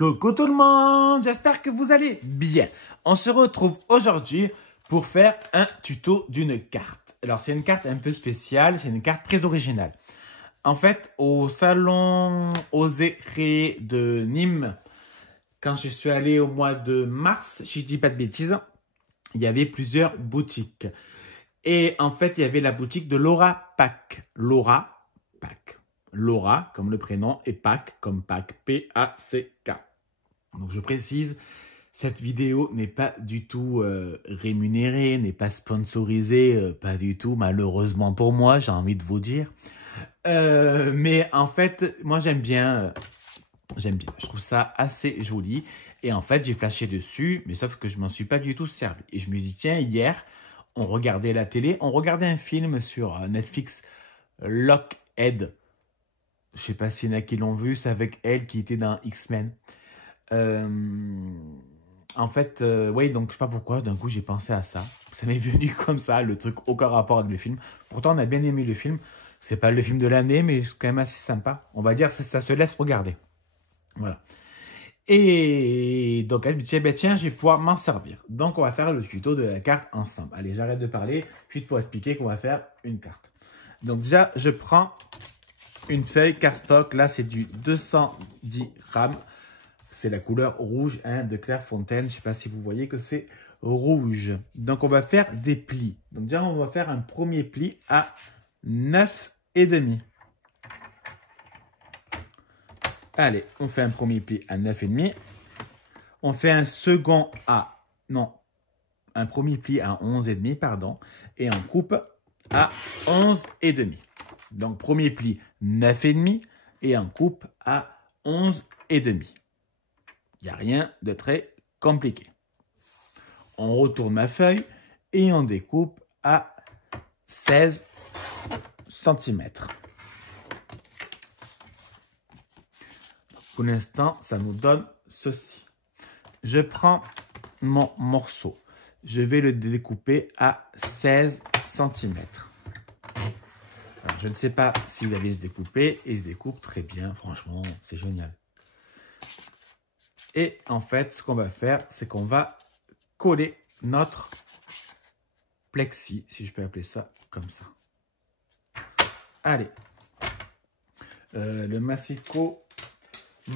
Coucou tout le monde, j'espère que vous allez bien. On se retrouve aujourd'hui pour faire un tuto d'une carte. Alors c'est une carte un peu spéciale, c'est une carte très originale. En fait, au salon Osez Créer de Nîmes, quand je suis allé au mois de mars, si je dis pas de bêtises, il y avait plusieurs boutiques. Et en fait, il y avait la boutique de Laura Pack. Laura Pack. Laura comme le prénom et Pack comme Pack. P-A-C-K. Donc je précise, cette vidéo n'est pas du tout rémunérée, n'est pas sponsorisée, pas du tout, malheureusement pour moi, j'ai envie de vous dire. Mais en fait, moi j'aime bien, je trouve ça assez joli. Et en fait, j'ai flashé dessus, mais sauf que je m'en suis pas du tout servi. Et je me dis, tiens, hier, on regardait la télé, on regardait un film sur Netflix, Lockheed. Je sais pas s'il y en a qui l'ont vu, c'est avec elle qui était dans X-Men. En fait, oui, donc je sais pas pourquoi, d'un coup j'ai pensé à ça. Ça m'est venu comme ça, le truc aucun rapport avec le film. Pourtant, on a bien aimé le film. C'est pas le film de l'année, mais c'est quand même assez sympa. On va dire que ça se laisse regarder. Voilà. Et donc, elle me dit, tiens, ben, tiens, je vais pouvoir m'en servir. Donc, on va faire le tuto de la carte ensemble. Allez, j'arrête de parler, juste pour expliquer qu'on va faire une carte. Donc, déjà, je prends une feuille cardstock. Là, c'est du 210 grammes. C'est la couleur rouge hein, de Clairefontaine. Je ne sais pas si vous voyez que c'est rouge. Donc, on va faire des plis. Donc, déjà, on va faire un premier pli à 9,5. Allez, on fait un premier pli à 9,5. On fait un second à... Non, un premier pli à 11,5, pardon. Et on coupe à 11,5. Donc, premier pli 9,5 et on coupe à 11,5. Il n'y a rien de très compliqué. On retourne ma feuille et on découpe à 16 cm. Pour l'instant, ça nous donne ceci. Je prends mon morceau. Je vais le découper à 16 cm. Alors, je ne sais pas s'il allait se découper et il se découpe très bien. Franchement, c'est génial. Et en fait, ce qu'on va faire, c'est qu'on va coller notre plexi, si je peux appeler ça comme ça. Allez. Le massicot, on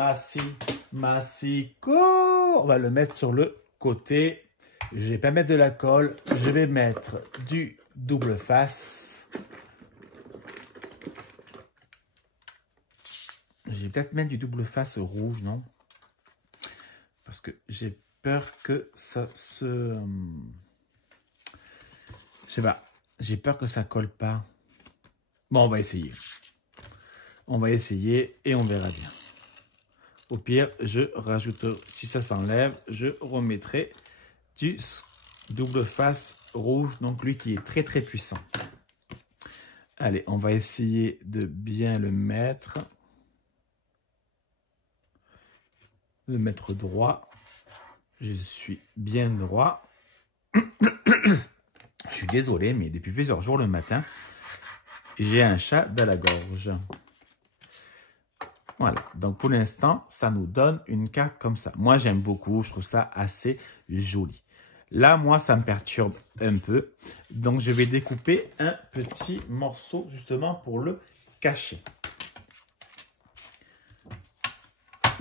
va le mettre sur le côté. Je ne vais pas mettre de la colle, je vais mettre du double face. Je vais peut-être mettre du double face rouge, non? Parce que j'ai peur que ça se... Je sais pas. J'ai peur que ça colle pas. Bon, on va essayer. On va essayer et on verra bien. Au pire, je rajoute... Si ça s'enlève, je remettrai du double face rouge. Donc, lui qui est très, très puissant. Allez, on va essayer de bien le mettre. Le mettre droit. Je suis bien droit. Je suis désolé, mais depuis plusieurs jours le matin, j'ai un chat dans la gorge. Voilà, donc pour l'instant, ça nous donne une carte comme ça. Moi, j'aime beaucoup, je trouve ça assez joli. Là, moi, ça me perturbe un peu. Donc, je vais découper un petit morceau justement pour le cacher.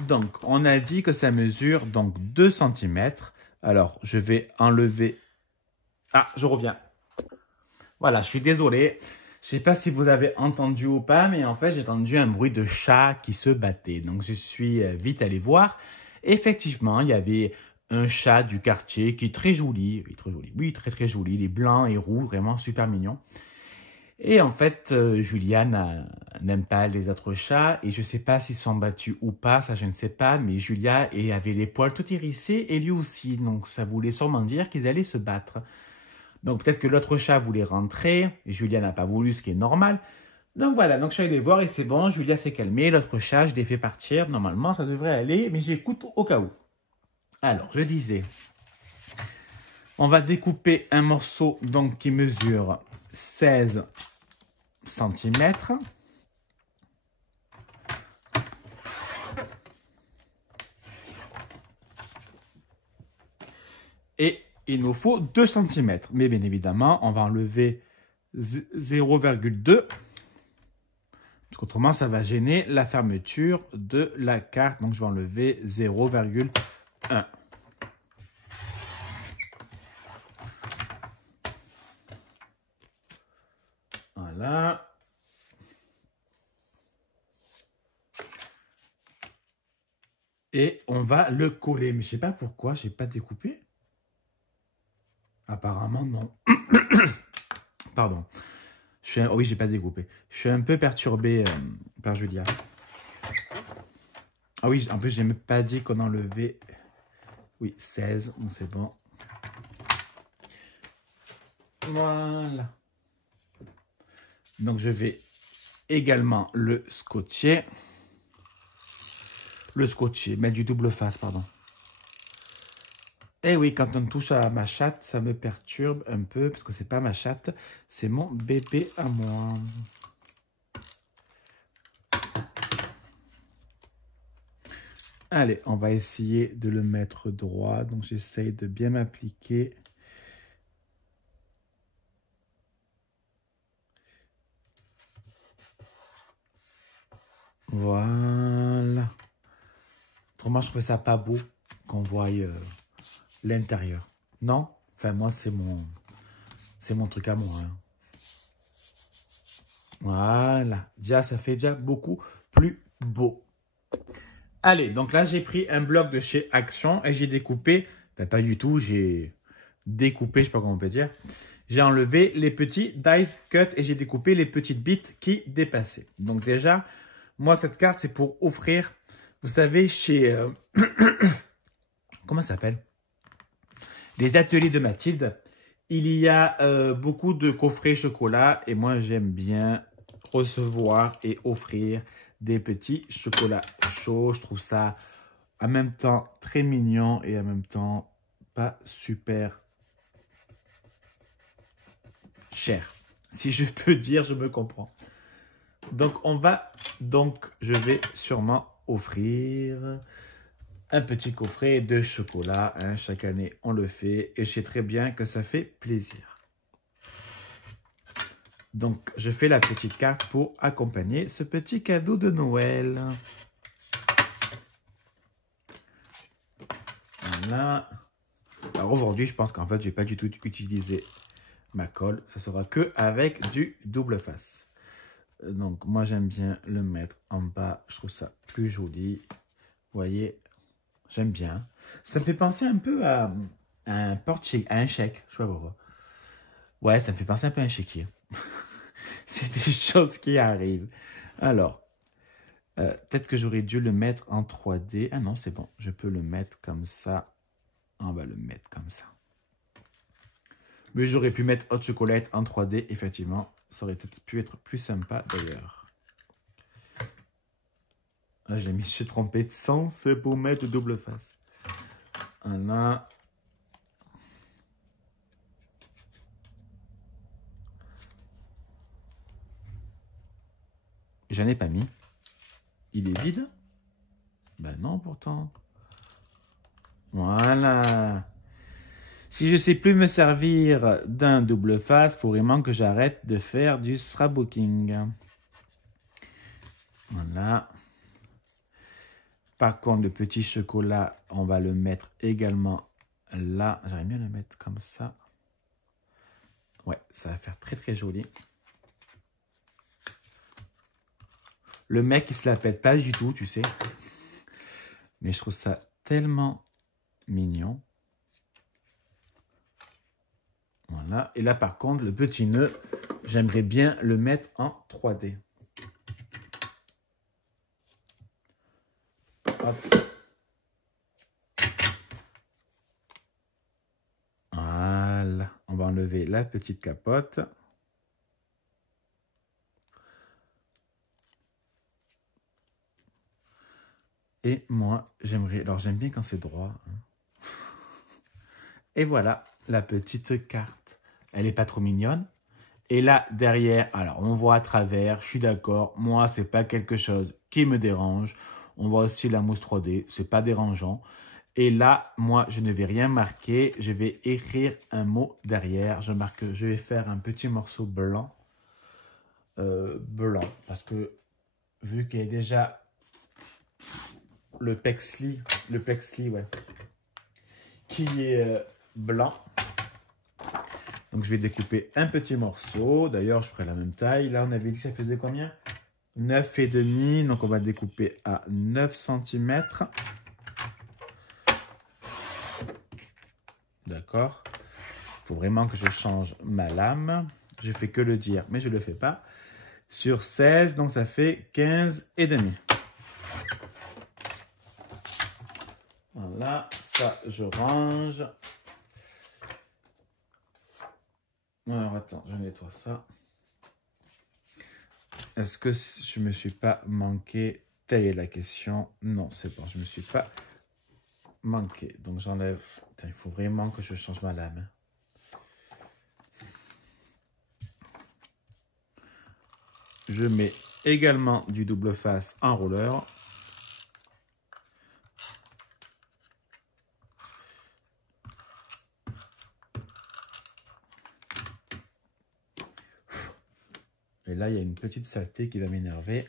Donc, on a dit que ça mesure donc 2 cm. Alors, je vais enlever... Ah, je reviens. Voilà, je suis désolé. Je sais pas si vous avez entendu ou pas, mais en fait, j'ai entendu un bruit de chat qui se battait. Donc, je suis vite allé voir. Effectivement, il y avait un chat du quartier qui est très joli. Oui, très joli. Oui, très, très joli. Il est blanc et roux, vraiment super mignon. Et en fait, Julia n'aime pas les autres chats. Et je ne sais pas s'ils sont battus ou pas, ça je ne sais pas. Mais Julia avait les poils tout hérissés et lui aussi. Donc ça voulait sûrement dire qu'ils allaient se battre. Donc peut-être que l'autre chat voulait rentrer. Et Julia n'a pas voulu, ce qui est normal. Donc voilà, donc je suis allé voir et c'est bon. Julia s'est calmée. L'autre chat, je l'ai fait partir. Normalement, ça devrait aller. Mais j'écoute au cas où. Alors, je disais... On va découper un morceau donc qui mesure 16 cm. Et il nous faut 2 cm. Mais bien évidemment, on va enlever 0,2. Parce qu'autrement, ça va gêner la fermeture de la carte. Donc, je vais enlever 0,1. Voilà. Et on va le coller. Mais je ne sais pas pourquoi, je n'ai pas découpé. Apparemment, non. Pardon. Oh oui, j'ai pas découpé. Je suis un peu perturbé par Julia. Ah oui, en plus, j'ai même pas dit qu'on enlevait. Oui, 16. Bon, c'est bon. Voilà. Donc, je vais également le scotcher. Mettre du double face, pardon. Eh oui, quand on touche à ma chatte, ça me perturbe un peu, parce que c'est pas ma chatte, c'est mon bébé à moi. Allez, on va essayer de le mettre droit. Donc, j'essaye de bien m'appliquer. Voilà. Autrement, je trouve ça pas beau qu'on voie l'intérieur. Non? Enfin, moi, c'est mon truc à moi. Hein. Voilà. Déjà, ça fait déjà beaucoup plus beau. Allez, donc là, j'ai pris un bloc de chez Action et j'ai découpé, enfin pas du tout, j'ai découpé, je sais pas comment on peut dire. J'ai enlevé les petits dice cut et j'ai découpé les petites bits qui dépassaient. Donc déjà, moi, cette carte, c'est pour offrir, vous savez, chez... comment ça s'appelle? Les ateliers de Mathilde. Il y a beaucoup de coffrets chocolat et moi, j'aime bien recevoir et offrir des petits chocolats chauds. Je trouve ça en même temps très mignon et en même temps pas super cher. Si je peux dire, je me comprends. Donc, je vais sûrement offrir un petit coffret de chocolat. Hein. Chaque année, on le fait et je sais très bien que ça fait plaisir. Donc, je fais la petite carte pour accompagner ce petit cadeau de Noël. Voilà. Alors aujourd'hui, je pense qu'en fait, je n'ai pas du tout utilisé ma colle. Ça sera que avec du double face. Donc, moi, j'aime bien le mettre en bas. Je trouve ça plus joli. Vous voyez, j'aime bien. Ça me fait penser un peu à un porte-chèque, à un chèque. Je sais pas pourquoi. Ouais, ça me fait penser un peu à un chéquier. C'est des choses qui arrivent. Alors, peut-être que j'aurais dû le mettre en 3D. Ah non, c'est bon. Je peux le mettre comme ça. On va le mettre comme ça. Mais j'aurais pu mettre Hot Chocolate en 3D. Effectivement, ça aurait peut-être pu être plus sympa d'ailleurs. Ah, je me suis trompé de sens, c'est pour mettre double face. Voilà. J'en ai pas mis. Il est vide? Ben non, pourtant. Voilà. Si je sais plus me servir d'un double face, il faut vraiment que j'arrête de faire du scrapbooking. Voilà. Par contre, le petit chocolat, on va le mettre également là. J'aimerais bien le mettre comme ça. Ouais, ça va faire très très joli. Le mec, il se la pète pas du tout, tu sais. Mais je trouve ça tellement mignon. Voilà. Et là, par contre, le petit nœud, j'aimerais bien le mettre en 3D. Hop. Voilà. On va enlever la petite capote. Et moi, j'aimerais... Alors, j'aime bien quand c'est droit. Hein. Et voilà, la petite carte. Elle n'est pas trop mignonne. Et là, derrière, alors, on voit à travers. Je suis d'accord. Moi, c'est pas quelque chose qui me dérange. On voit aussi la mousse 3D. C'est pas dérangeant. Et là, moi, je ne vais rien marquer. Je vais écrire un mot derrière. Je vais faire un petit morceau blanc. Blanc. Parce que vu qu'il y a déjà le pexli, ouais, qui est blanc. Donc, je vais découper un petit morceau. D'ailleurs, je ferai la même taille. Là, on avait dit que ça faisait combien? 9,5. Donc, on va découper à 9 cm. D'accord. Il faut vraiment que je change ma lame. Je fais que le dire, mais je ne le fais pas. Sur 16, donc ça fait 15,5. Voilà, ça, je range. Alors, attends, je nettoie ça. Est-ce que je ne me suis pas manqué? Telle est la question. Non, c'est bon, je ne me suis pas manqué. Donc, j'enlève. Il faut vraiment que je change ma lame. Je mets également du double face enrouleur. Et là, il y a une petite saleté qui va m'énerver.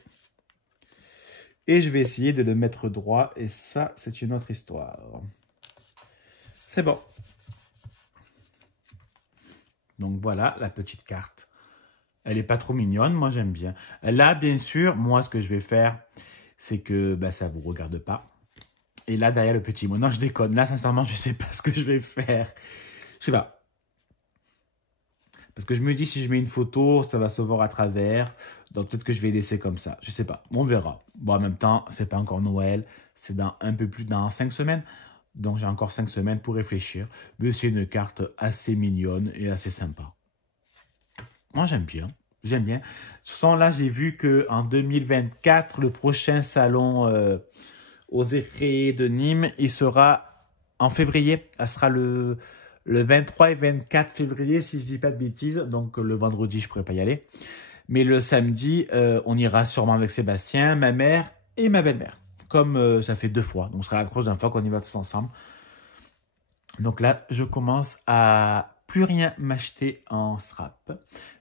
Et je vais essayer de le mettre droit. Et ça, c'est une autre histoire. C'est bon. Donc voilà, la petite carte. Elle n'est pas trop mignonne, moi j'aime bien. Là, bien sûr, moi ce que je vais faire, c'est que ça ne vous regarde pas. Et là, derrière le petit mot. Non, je déconne. Là, sincèrement, je ne sais pas ce que je vais faire. Je sais pas. Parce que je me dis, si je mets une photo, ça va se voir à travers. Donc peut-être que je vais laisser comme ça. Je sais pas. On verra. Bon, en même temps, c'est pas encore Noël. C'est dans un peu plus, dans 5 semaines. Donc j'ai encore 5 semaines pour réfléchir. Mais c'est une carte assez mignonne et assez sympa. Moi, j'aime bien. J'aime bien. De toute façon, là, j'ai vu qu'en 2024, le prochain salon aux effets de Nîmes, il sera en février. Ça sera le 23 et 24 février, si je dis pas de bêtises. Donc, le vendredi, je pourrais pas y aller. Mais le samedi, on ira sûrement avec Sébastien, ma mère et ma belle-mère. Comme ça fait 2 fois. Donc, ce sera la troisième fois qu'on y va tous ensemble. Donc là, je commence à plus rien m'acheter en SRAP.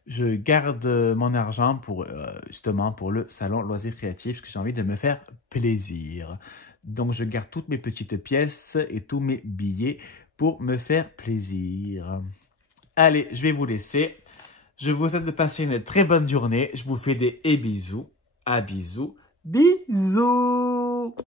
Je garde mon argent pour justement pour le salon loisirs créatifs parce que j'ai envie de me faire plaisir. Donc je garde toutes mes petites pièces et tous mes billets pour me faire plaisir. Allez, je vais vous laisser. Je vous souhaite de passer une très bonne journée. Je vous fais des bisous. À bisous. Bisous.